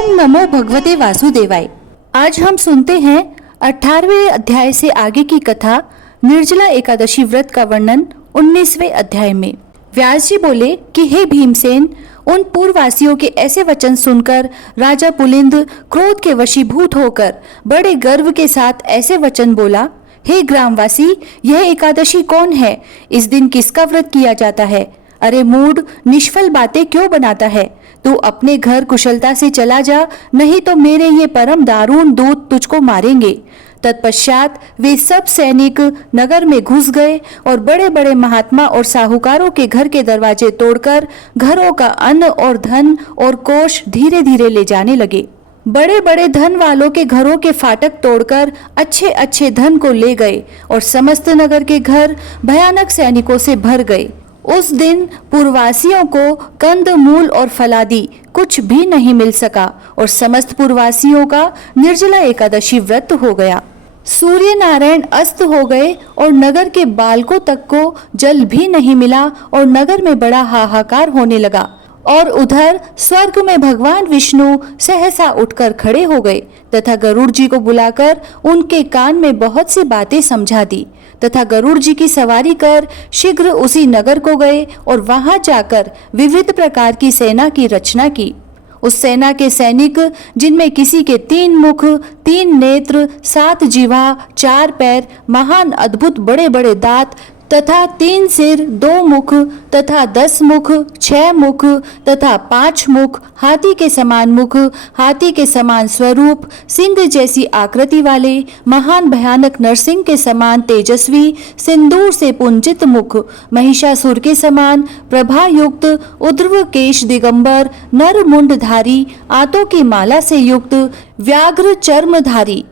ओम नमो भगवते वासुदेवाय। आज हम सुनते हैं 18वें अध्याय से आगे की कथा निर्जला एकादशी व्रत का वर्णन 19वें अध्याय में। व्यास जी बोले कि हे भीमसेन, उन पूर्ववासियों के ऐसे वचन सुनकर राजा पुलिंद क्रोध के वशीभूत होकर बड़े गर्व के साथ ऐसे वचन बोला, हे ग्रामवासी, यह एकादशी कौन है? इस दिन किसका व्रत किया जाता है? अरे मूढ़, निष्फल बातें क्यों बनाता है? तू अपने घर कुशलता से चला जा, नहीं तो मेरे ये परम दारुण दूत तुझको मारेंगे। तत्पश्चात वे सब सैनिक नगर में घुस गए और बड़े बड़े महात्मा और साहूकारों के घर के दरवाजे तोड़कर घरों का अन्न और धन और कोष धीरे धीरे ले जाने लगे। बड़े बड़े धन वालों के घरों के फाटक तोड़कर अच्छे अच्छे धन को ले गए और समस्त नगर के घर भयानक सैनिकों से भर गए। उस दिन पूर्ववासियों को कंद मूल और फलादि कुछ भी नहीं मिल सका और समस्त पूर्ववासियों का निर्जला एकादशी व्रत हो गया। सूर्य नारायण अस्त हो गए और नगर के बालकों तक को जल भी नहीं मिला और नगर में बड़ा हाहाकार होने लगा। और उधर स्वर्ग में भगवान विष्णु सहसा उठकर खड़े हो गए तथा गरुड़ जी को बुलाकर उनके कान में बहुत सी बातें समझा दी तथा गरुड़ जी की सवारी कर शीघ्र उसी नगर को गए और वहां जाकर विविध प्रकार की सेना की रचना की। उस सेना के सैनिक, जिनमें किसी के 3 मुख, 3 नेत्र, 7 जिह्वा, 4 पैर, महान अद्भुत बड़े बड़े दांत तथा 3 सिर, 2 मुख तथा 10 मुख, 6 मुख तथा 5 मुख, हाथी के समान मुख, हाथी के समान स्वरूप, सिंह जैसी आकृति वाले, महान भयानक नरसिंह के समान तेजस्वी, सिंदूर से पुंजित मुख, महिषासुर के समान प्रभा युक्त, उर्ध्व केश दिगंबर, नर मुंडधारी, आंतों की माला से युक्त, व्याघ्र चर्मधारी।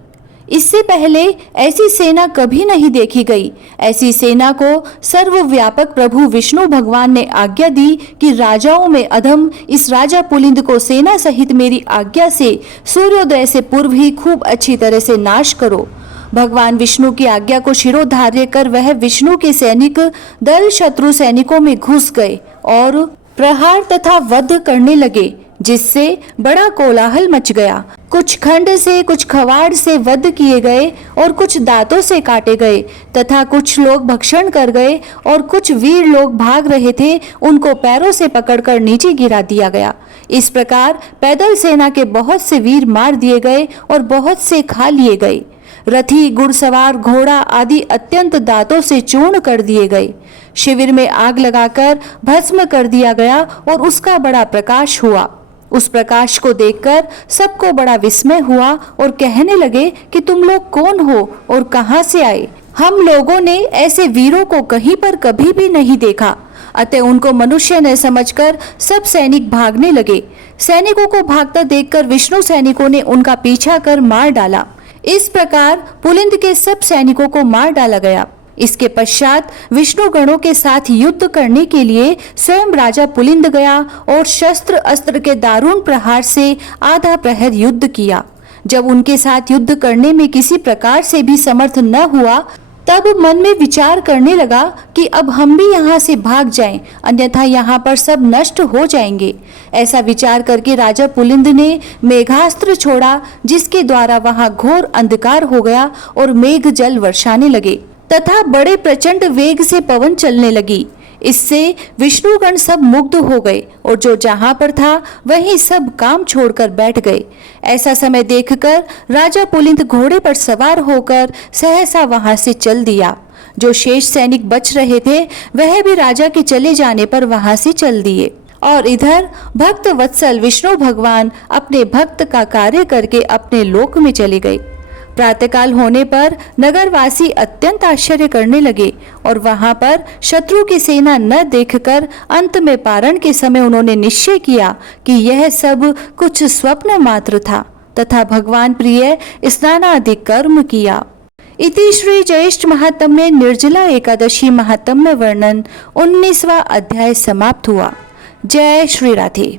इससे पहले ऐसी सेना कभी नहीं देखी गई। ऐसी सेना को सर्वव्यापक प्रभु विष्णु भगवान ने आज्ञा दी कि राजाओं में अधम इस राजा पुलिंद को सेना सहित मेरी आज्ञा से सूर्योदय से पूर्व ही खूब अच्छी तरह से नाश करो। भगवान विष्णु की आज्ञा को शिरोधार्य कर वह विष्णु के सैनिक दल शत्रु सैनिकों में घुस गए और प्रहार तथा वध करने लगे, जिससे बड़ा कोलाहल मच गया। कुछ खंड से, कुछ खवाड़ से वध किए गए और कुछ दांतों से काटे गए तथा कुछ लोग भक्षण कर गए और कुछ वीर लोग भाग रहे थे, उनको पैरों से पकड़कर नीचे गिरा दिया गया। इस प्रकार पैदल सेना के बहुत से वीर मार दिए गए और बहुत से खा लिए गए। रथी, घुड़सवार, घोड़ा आदि अत्यंत दांतों से चूर्ण कर दिए गए। शिविर में आग लगाकर भस्म कर दिया गया और उसका बड़ा प्रकाश हुआ। उस प्रकाश को देखकर सबको बड़ा विस्मय हुआ और कहने लगे कि तुम लोग कौन हो और कहां से आए? हम लोगों ने ऐसे वीरों को कहीं पर कभी भी नहीं देखा। अतः उनको मनुष्य न समझकर सब सैनिक भागने लगे। सैनिकों को भागता देखकर विष्णु सैनिकों ने उनका पीछा कर मार डाला। इस प्रकार पुलिंद के सब सैनिकों को मार डाला गया। इसके पश्चात विष्णु गणों के साथ युद्ध करने के लिए स्वयं राजा पुलिंद गया और शस्त्र अस्त्र के दारुण प्रहार से आधा प्रहर युद्ध किया। जब उनके साथ युद्ध करने में किसी प्रकार से भी समर्थ न हुआ, तब मन में विचार करने लगा कि अब हम भी यहाँ से भाग जाएं, अन्यथा यहाँ पर सब नष्ट हो जाएंगे। ऐसा विचार करके राजा पुलिंद ने मेघास्त्र छोड़ा, जिसके द्वारा वहाँ घोर अंधकार हो गया और मेघ जल वर्षाने लगे तथा बड़े प्रचंड वेग से पवन चलने लगी। इससे विष्णुगण सब मुग्ध हो गए और जो जहां पर था वहीं सब काम छोड़कर बैठ गए। ऐसा समय देखकर राजा पुलिंद घोड़े पर सवार होकर सहसा वहां से चल दिया। जो शेष सैनिक बच रहे थे वह भी राजा के चले जाने पर वहां से चल दिए। और इधर भक्त वत्सल विष्णु भगवान अपने भक्त का कार्य करके अपने लोक में चले गए। प्रातःकाल होने पर नगरवासी अत्यंत आश्चर्य करने लगे और वहां पर शत्रु की सेना न देखकर अंत में पारण के समय उन्होंने निश्चय किया कि यह सब कुछ स्वप्न मात्र था तथा भगवान प्रिय स्नानादि कर्म किया। इति श्री ज्येष्ठ महात्म्य निर्जला एकादशी महात्म्य वर्णन 19वां अध्याय समाप्त हुआ। जय श्री राधे।